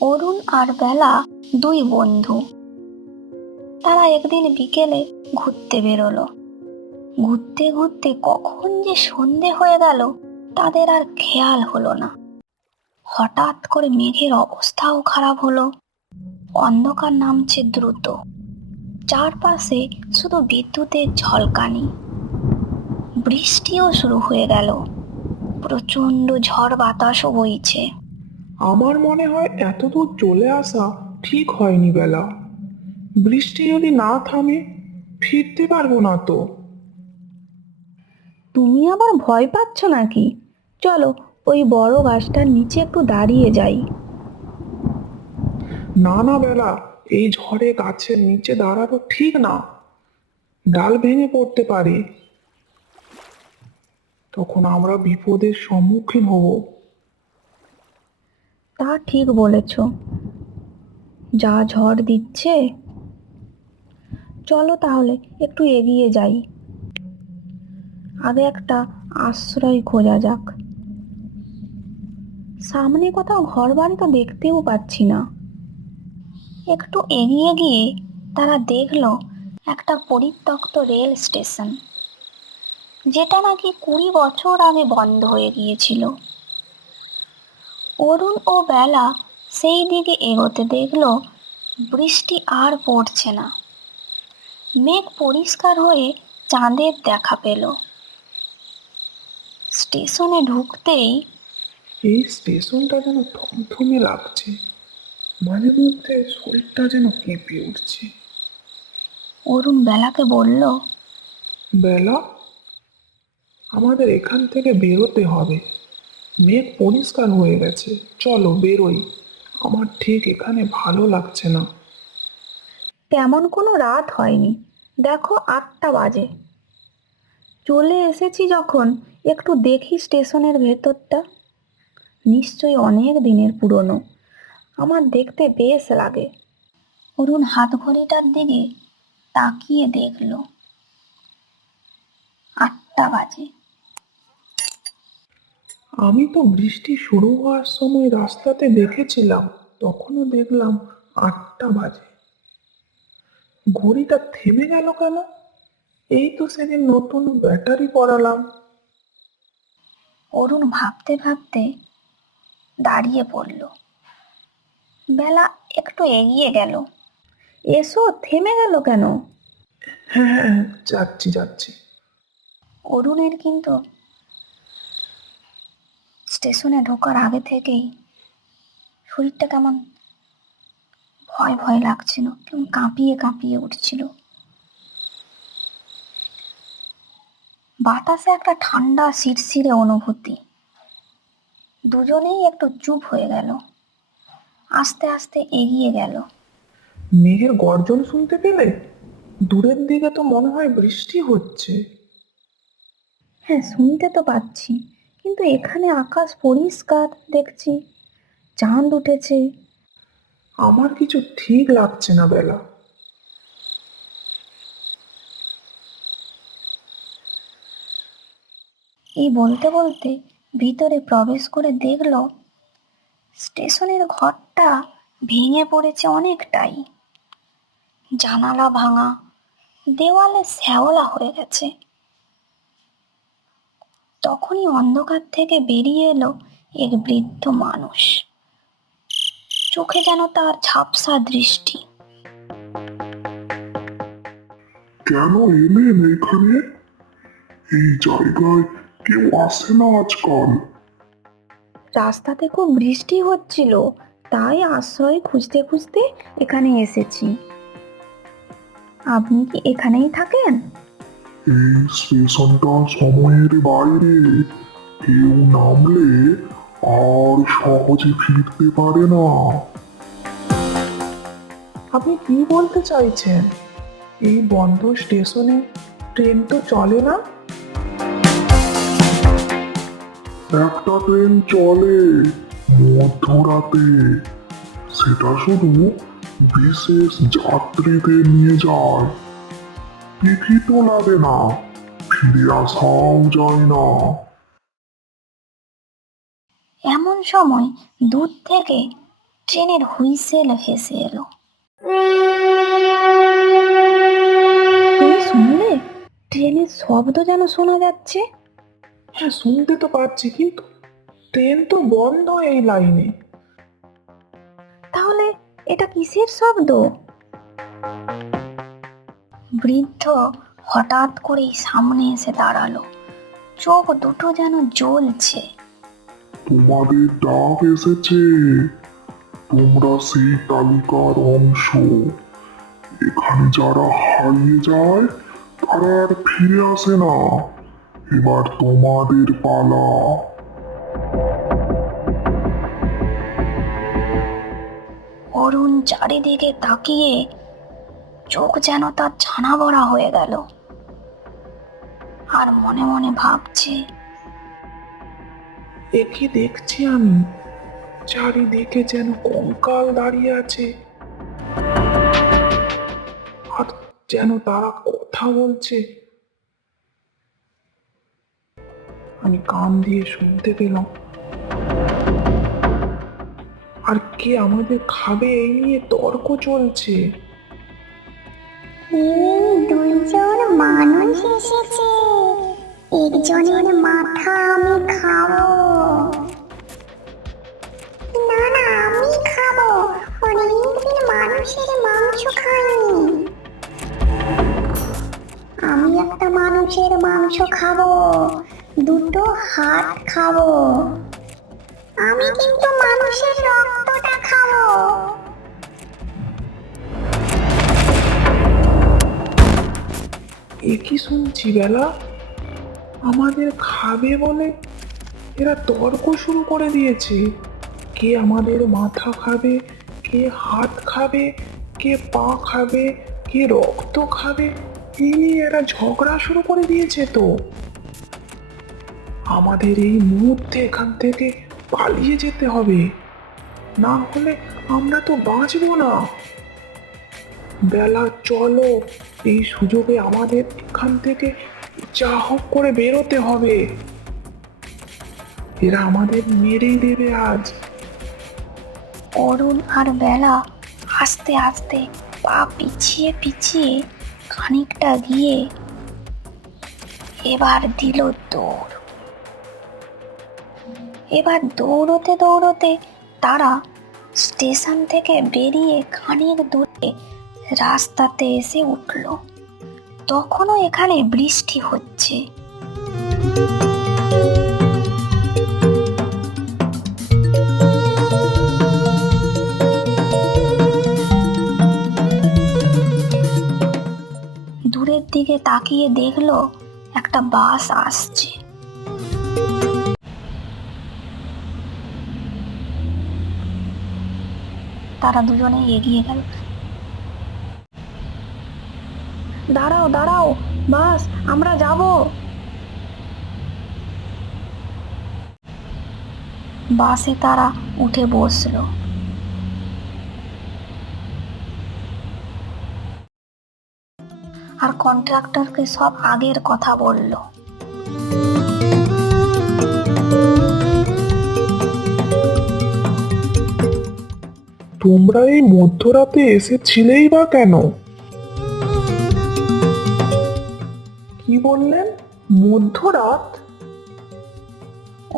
অরুণ আর বেলা দুই বন্ধু। তারা একদিন বিকেলে ঘুরতে বেরোলো। ঘুরতে ঘুরতে কখন যে সন্ধে হয়ে গেল তাদের আর খেয়াল হলো না। হঠাৎ করে মেঘের অবস্থাও খারাপ হলো। অন্ধকার নামছে দ্রুত। চারপাশে শুধু বিদ্যুতের ঝলকানি। বৃষ্টিও শুরু হয়ে গেল। প্রচন্ড ঝড় বাতাসও বইছে। আমার মনে হয় এতদূর চলে আসা ঠিক হয়নি বেলা। বৃষ্টি যদি না থামে ফিরতে পারবো না তো। তুমি আবার ভয় পাচ্ছ নাকি? চলো, ওই বড় গাছটার নিচে একটু দাঁড়িয়ে যাই। না না বেলা, এই ঝড়ে গাছের নিচে দাঁড়ানো ঠিক না। ডাল ভেঙে পড়তে পারে, তখন আমরা বিপদের সম্মুখীন হব। তা ঠিক বলেছ, যা ঝড় দিচ্ছে। চলো তাহলে একটু এগিয়ে যাই। আগে একটা আশ্রয় খোঁজা যাক। সামনে কোথাও ঘর বাড়ি তো দেখতেও পাচ্ছি না। একটু এগিয়ে গিয়ে তারা দেখলো একটা পরিত্যক্ত রেল স্টেশন, যেটা নাকি 20 বছর আগে বন্ধ হয়ে গিয়েছিল। অরুণ ও বেলা সেই দিকে এগোতে দেখলো বৃষ্টি আর পড়ছে না। মেঘ পরিষ্কার হয়ে চাঁদের দেখা পেল। স্টেশনে ঢুকতেই এই স্টেশনটা যেন থমথমে লাগছে, মাঝে মধ্যে শরীরটা যেন কেঁপে উঠছে। অরুণ বেলাকে বলল, বেলা, আমাদের এখান থেকে বেরোতে হবে। মেঘ পরিষ্কার হয়ে গেছে, চলো বেরোই। আমার ঠিক এখানে ভালো লাগছে না। তেমন কোনো রাত হয়নি, দেখো 8টা বাজে। চলে এসেছি যখন একটু দেখি স্টেশনের ভেতরটা। নিশ্চয়ই অনেক দিনের পুরনো, আমার দেখতে বেশ লাগে। অরুণ হাত ঘড়িটার দিকে তাকিয়ে দেখলো 8টা বাজে। আমি তো বৃষ্টি শুরু হওয়ার সময় রাস্তাতে দেখেছিলাম, তখনও দেখলাম 8টা বাজে। ঘড়িটা থেমে গেল কেন? এই তো সেদিন নতুন ব্যাটারি পরালাম। অরুণ ভাবতে ভাবতে দাঁড়িয়ে পড়ল। বেলা একটু এগিয়ে গেল। এসো, থেমে গেল কেন? হ্যাঁ হ্যাঁ হ্যাঁ, যাচ্ছি যাচ্ছি। অরুণের কিন্তু স্টেশনে ঢোকার আগে থেকেই শরীরটা কেমন ভয় ভয় লাগছিল, কেমন কাঁপিয়ে কাঁপিয়ে উঠছিল। বাতাসে একটা ঠান্ডা শিরশিরে অনুভূতি। দুজনেই একটু চুপ হয়ে গেল। আস্তে আস্তে এগিয়ে গেল। মেঘের গর্জন শুনতে পেলে? দূরের দিকে তো মনে হয় বৃষ্টি হচ্ছে। হ্যাঁ, শুনতে তো পাচ্ছি, কিন্তু এখানে আকাশ পরিষ্কার দেখছি, চাঁদ উঠেছে। আমার কিছু ঠিক লাগছে না বেলা। এই বলতে বলতে ভিতরে প্রবেশ করে দেখলো স্টেশনের ঘরটা ভেঙে পড়েছে অনেকটাই। জানালা ভাঙা, দেওয়ালে শ্যাওলা হয়ে গেছে। তখনই অন্ধকার থেকে বেরিয়ে এলো এক বৃদ্ধ মানুষ। চোখে যেন তার ঝাপসা দৃষ্টি। কেন এলেন এখানে? এই জায়গায় কেউ আসে না আজকাল। রাস্তাতে খুব বৃষ্টি হচ্ছিল, তাই আশ্রয় খুঁজতে খুঁজতে এখানে এসেছি। আপনি কি এখানেই থাকেন? এই স্টেশনটা সময়ের বাইরে, কেউ নামলে আর সহজে ফিরতে পারে না। আপনি কি বলতে চাইছেন? এই বন্ধ স্টেশনে ট্রেন তো চলে না। একটা ট্রেন চলে মধ্যরাতে, সেটা শুধু বিশেষ যাত্রীদের নিয়ে যায়। টিকিট তো লাগে না, ফিরে আসাও যায় না। এমন সময় দূর থেকে ট্রেনের হুইসেল ভেসে এলো। তুমি শুনলে? ট্রেনের শব্দ যেন শোনা যাচ্ছে। হ্যাঁ, শুনতে তো পাচ্ছি, কিন্তু ট্রেন তো বন্ধ এই লাইনে। তাহলে এটা কিসের শব্দ? বৃদ্ধ হঠাৎ করেই সামনে এসে দাঁড়ালো, চোখ দুটো যেন জ্বলছে। তোমাদের ডাক এসেছে। তোমরা সেই তালিকার অংশ। এখানে যারা হারিয়ে যায় তারা আর ফিরে আসে না। এবার তোমাদের পালা। অরুণ চারিদিকে তাকিয়ে চোখ যেন তার ছানা বড়া হয়ে গেল, আর মনে মনে ভাবছে, এ কি দেখছি আমি? চারিদিকে যেন কঙ্কাল দাঁড়িয়ে আছে, আর যেন তারা কথা বলছে। আমি কান দিয়ে শুনতে পেলাম। আর কে আমাদের খাবে এই নিয়ে তর্ক চলছে। দুইজন মানুষ এসেছে, একজনের মাথা আমি খাবো। না না, আমি খাবো, অনেকদিন মানুষের মাংস খাইনি। আমি একটা মানুষের মাংস খাবো, দুটো হাত খাবো। আমি কিন্তু মানুষের রক্তটা খাবো। এ কি শুনছি বেলা? আমাদের খাবে বলে এরা তর্ক শুরু করে দিয়েছে। কে আমাদের মাথা খাবে, কে হাত খাবে, কে পা খাবে, কে রক্ত খাবে, এই নিয়ে এরা ঝগড়া শুরু করে দিয়েছে তো। আমাদের এই মুহূর্তে এখান থেকে পালিয়ে যেতে হবে, না হলে আমরা তো বাঁচবো না। বেলা, চলো, এই সুযোগে আমাদের এখান থেকে যা হোক করে বেরোতে হবে। এরা আমাদের মেরেই দেবে আজ। অরুণ আর বেলা আস্তে আস্তে পা পিছিয়ে পিছিয়ে খানিকটা গিয়ে এবার দিল দৌড়। এবার দৌড়তে দৌড়তে তারা স্টেশন থেকে বেরিয়ে খানিক দূরে রাস্তাতে এসে উঠল। তখনও এখানে বৃষ্টি হচ্ছে। দূরের দিকে তাকিয়ে দেখলো একটা বাস আসছে। তারা দুজনে এগিয়ে গেল। দাঁড়াও দাঁড়াও, বাস, আমরা যাব। বাসে তারা উঠে বসলো। আর কন্ট্রাক্টরকে সব আগের কথা বলল। তোমরা এই মধ্যরাতে এসেছিলেই বা কেন? কি বললেন? মধ্যরাত?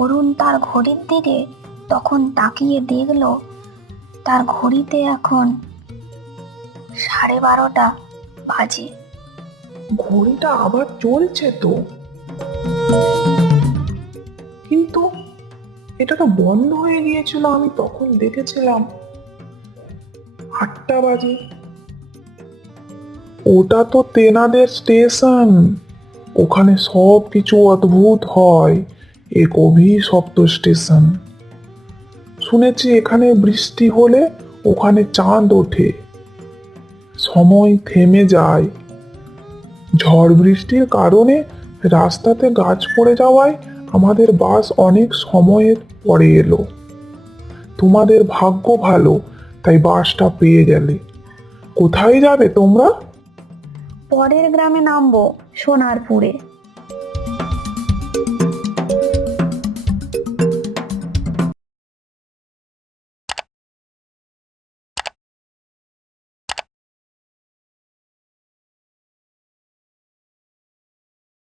অরুণ তার ঘড়ির দিকে তখন তাকিয়ে দেখলো তার ঘড়িতে এখন 12:30 বাজে। ঘড়িটা আবার চলছে তো, কিন্তু এটা তো বন্ধ হয়ে গিয়েছিল। আমি তখন দেখেছিলাম 8টা বাজে। ওটা তো তেনাদের স্টেশন, ওখানে সব কিছু অদ্ভুত হয়। এক অভিশপ্ত স্টেশন। শুনেছি এখানে বৃষ্টি হলে ওখানে চাঁদ ওঠে, সময় থেমে যায়। ঝড় বৃষ্টির কারণে রাস্তাতে গাছ পড়ে যাওয়ায় আমাদের বাস অনেক সময়ে পরে এলো। তোমাদের ভাগ্য ভালো, তাই বাসটা পেয়ে গেলে। কোথায় যাবে তোমরা? পরের গ্রামে নামবো, সোনারপুরে।